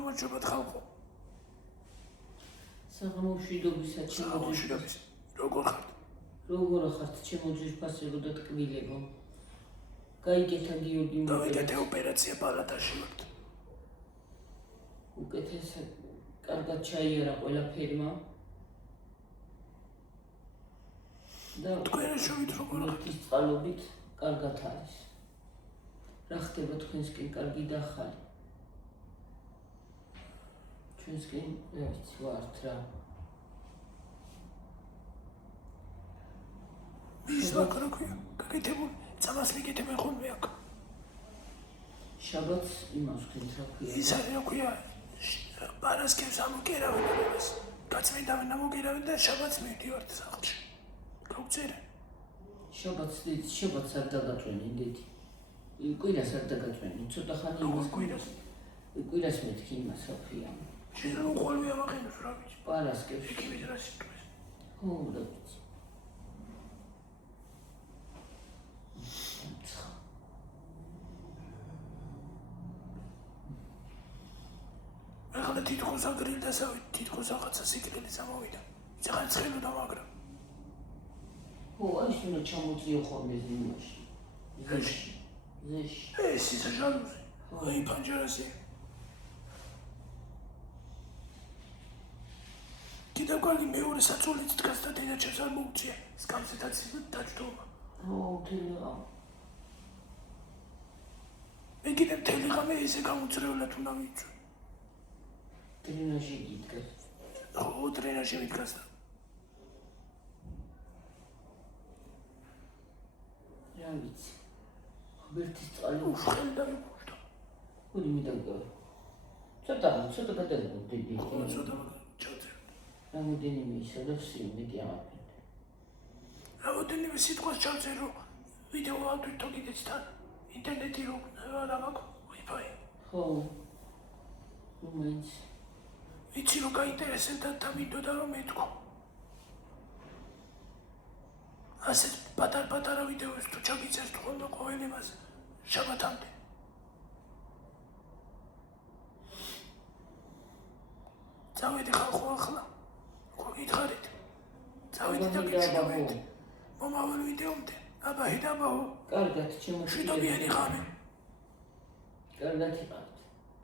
გამარჯობათ ხალხო. საღამოშვიდობისა საღამოშვიდობის. როგორ ხართ? როგორ ხართ ჩემო ძვირფასებო და ტკბილებო? გაიგეთა გიორგი დავიკეთე ოპერაცია პალატაში ვართ. უკეთესად კარგად ჩაიარა ყველაფერმა. და თქვენაშობით როგორ ხართ? მათის წყალობით კარგად არის. რა ხდება თქვენსკენ კარგი და ახალი? ჩვენსკენ რა ვიცი ვართ რა. ის რა ქვია? გაკეთებული წამას მიგეთებენ ხოლმე აქ. შაბათს იმას ქვით რა ქვია? ის არის რა ქვია? პარასკევს ამოგერავენ ამას. გაწმენდავენ ამოგერავენ და შაბათს მივდივართ სახლში. გავწერე. შაბათს არ დაგაწვენენ დიდი. კვირას არ დაგაწვენენ, ცოტა ხანი იმას კვირას. კვირას მეთქი იმას რა ქვია? შენ რა უყოლვი ამაღენებს რა ვიცი. პარასკევს. იქ ვიდრა სიტყვის. ხო, და ვიცი. ახლა თითქოს აგრილდასავით, თითქოს რაღაცა სიკრილი სამოვიდა. იცახან ცხელოდა მაგრამ. ხო, აი ეს უნდა ჩამოწიო ხოლმე ზიმაში. ზეში. ეს ისა ჟალუზი. აი პანჯარაზე. კიდევ კარგი მეორე საწოლიც დგას და დედაჩემს არ მოუწია. სკამსეთაც დაჯდომა. ხო, თელა. მე კიდევ მთელი ღამე ესე გამოწრეულად უნდა ვიწვი. ტრენაჟი იდგას. ხო, ტრენაჟი მიდგას და. რა ვიცი. ღმერთის წყალი უხელდა მიგუშტა. ხუდი მიდაგა. ცოტა გადაგაგო დიდი. ცოტა ჩავწერ. რამოდენიმე ისადავს მეტი ამაფრინდა. რამოდენიმე სიტყვას ჩავწერ რომ ვიდეო ავთვით კიდეც თან. ინტერნეტი რო არ ამაქვს Wi-Fi. ხო. მომეც. ვიცი რომ გაინტერესებდა და მინდოდა რომ მეთქო. ასეთ პატარ-პატარა ვიდეოს თუ ჩაგიწერთ ხოლმე ყოველ იმას შაბათამდე. წავედი ხალხო ახლა. ხო გითხარით. წავედი და გიჩვენებთ. მომავალ ვიდეომდე. აბა ჰიდაბაო. კარგად ჩემო. შვიდობიანი ღამე. კარგად იყავ.